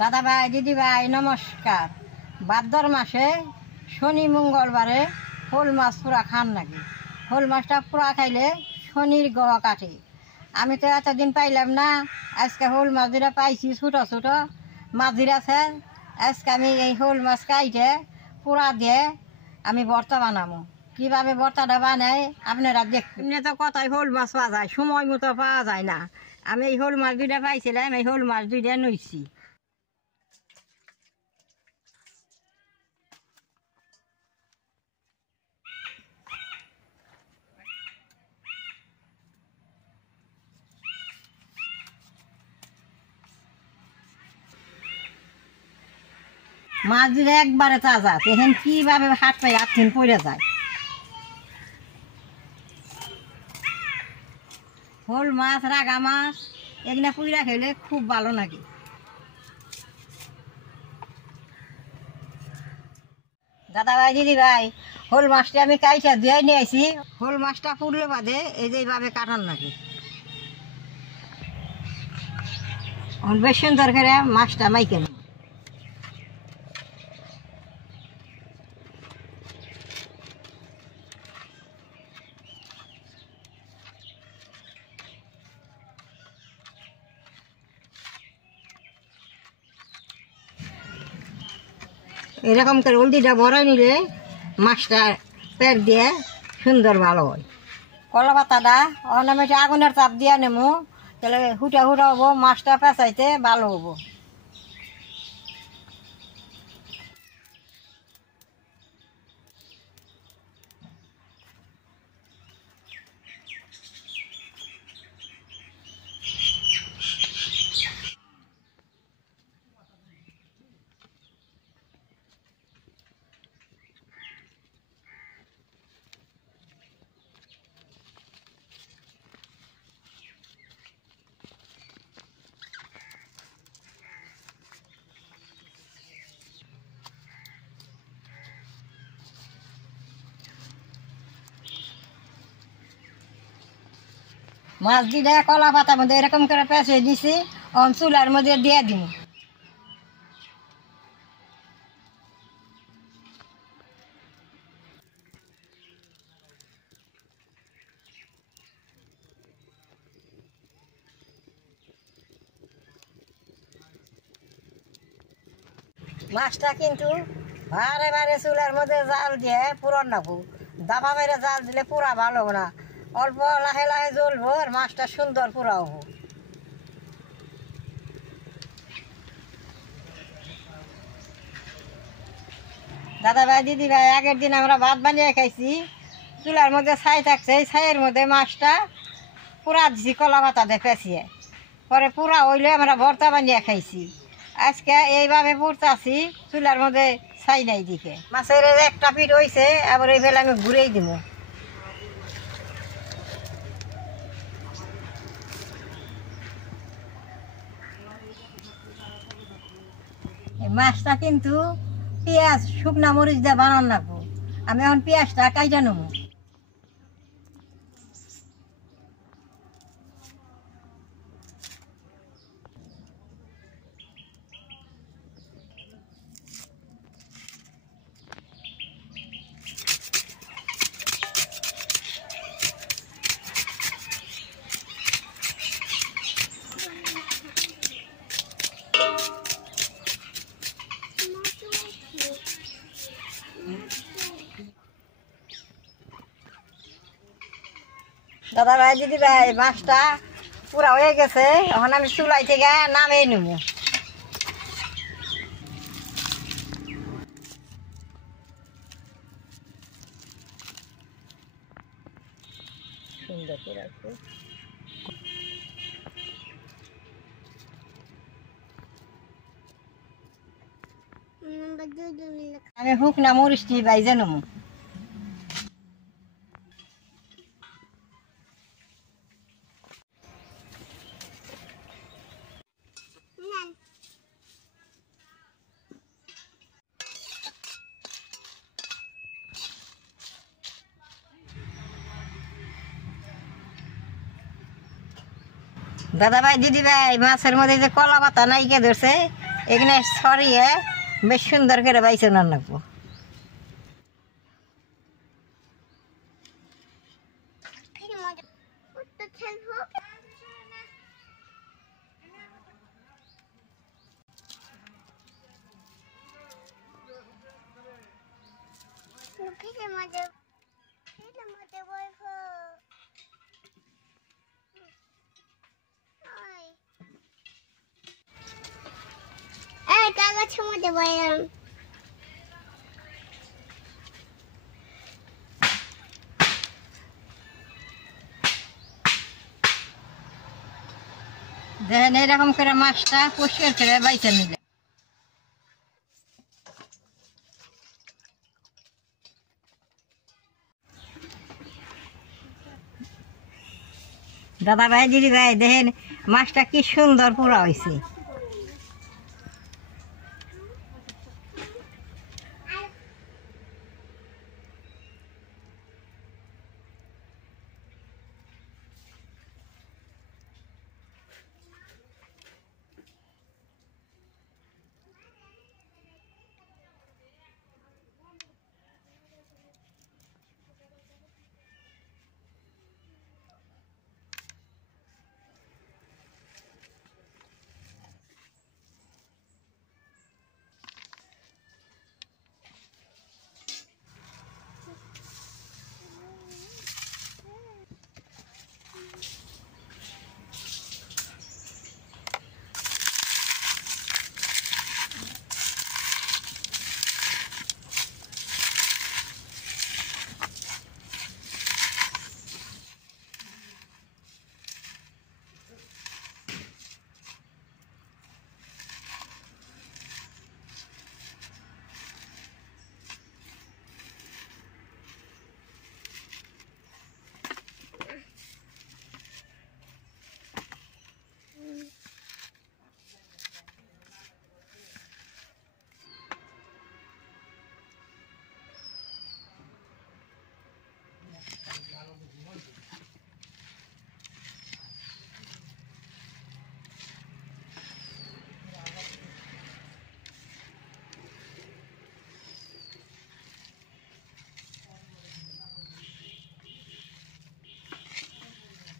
দাদা ভাই দিদি ভাই নমস্কার। ভাদ্র মাসে শনি মঙ্গলবারে শোল মাছ পুরা খান নাকি? শোল মাছটা পুরা খাইলে শনির গ্রহ কাটে। আমি তো এতদিন পাইলাম না, আজকে শোল মাছ যেটা পাইছি ছোটো ছোটো মাছ আছে, আজকে আমি এই শোল মাছ কাইটে পুরা দিয়ে আমি ভর্তা বানাবো। কীভাবে ভর্তাটা বানাই আপনারা দেখবেন। এমনি তো কথায় শোল মাছ পাওয়া যায়, সময় মতো পাওয়া যায় না। আমি এই শোল মাছ দুইটা পাইছিলাম, এই শোল মাছ দুইটা নইছি। মাছ দিলে একবারে তাজা, এখন কিভাবে হাত পাই আটদিন পড়ে যায়। শোল মাছ রাগা মাছ এগুলা পুইরা খেলে খুব ভালো লাগে। দাদা ভাই দিদি ভাই, শোল মাছটা আমি কাইটা ধুয়ে নিয়ে আসি। শোল মাছটা পুড়লে বাদে এই যে এইভাবে কাটান নাকি। বেশ সুন্দর করে মাছটা মাইকে নেব। এরকম করে উল্টিটা বড়াই নিলে মাছটা পেট দিয়ে সুন্দর ভালো হয়। কলা পাতাটা অনামেটে আগুনের চাপ দিয়ে নেবো, তাহলে হুটা হুটা হবো, মাছটা পেঁচাইতে ভালো হবো। মাছ দিলে কলা পাতার মধ্যে এরকম করে পেঁচে দিছি, চুলার মধ্যে দিয়ে দিন। মাছটা কিন্তু বারে বারে চুলার মধ্যে জাল দিয়ে পুরন নাবো, দাবা মেরে জাল দিলে পুরা ভালো হবো না, অল্প লাহে লাহে জ্বলবো আর মাছটা সুন্দর পুরা হবো। দাদা ভাই দিদি ভাই, আগের দিন আমরা ভাত বানিয়ে খাইছি, চুলার মধ্যে ছাই থাকছে, এই ছাইয়ের মধ্যে মাছটা পুরা দিছি কলা পাতা দিয়ে পেঁচিয়ে, পরে পুরা হইলে আমরা ভর্তা বানিয়ে খাইছি। আজকে এইভাবে পুরতাছি, চুলার মধ্যে ছাই নাই দিকে। মাছের একটা পিঠ হয়েছে, আবার এই বেলা আমি ঘুরেই দিব। মাছটা কিন্তু পেঁয়াজ শুকনা মরিচ দিয়ে বানান লাগবো। আমি এখন পেঁয়াজটা কাইটা নেবো। দাদা ভাই দিদি ভাই, মাছটা পুরা হয়ে গেছে, এখন আমি চুলাই থেকে নামিয়ে নেব। সুন্দর করে আমি শুকনা মরিচটি বাইজে নেব। দাদা ভাই দিদি ভাই, মাছের মধ্যে যে কলা পাতা নাইকে ধরছে, এখানে সরিয়ে বেশ সুন্দর করে বাইছে রাখবো। দেখেন এরকম করে মাছটা পরিষ্কার করে বাইছে নিলে দাদা ভাই দিদি ভাই দেখেন মাছটা কি সুন্দর পোড়া হয়েছে।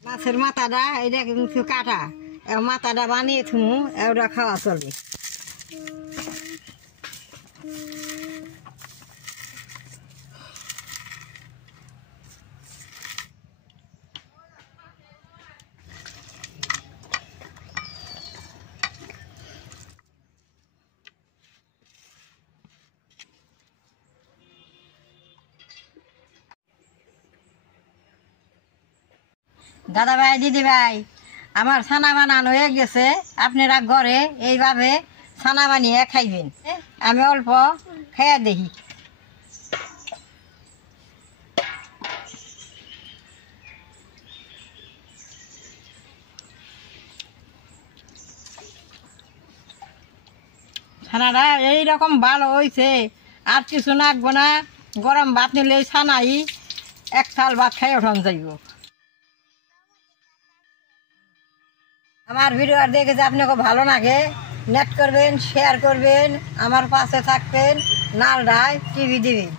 মাছের মাথাটা এটা কিন্তু কাটা, মাথাটা বানিয়ে থুমু ওটা খাওয়া চলবে। দাদা ভাই দিদি ভাই আমার ছানা বানানো হয়ে গেছে, আপনারা ঘরে এইভাবে ছানা বানিয়ে খাইবেন। আমি অল্প খেয়ে দেখি। ছানাটা এইরকম ভালো হয়েছে, আর কিছু নাকবো না। গরম ভাত নিলে ছানাই এক থাল ভাত খাই ওঠান যাইব। আমার ভিডিও দেখে যে আপনাকে ভালো লাগে, নেট করবেন, শেয়ার করবেন, আমার পাশে থাকবেন, নালডায় টিভি দিবেন।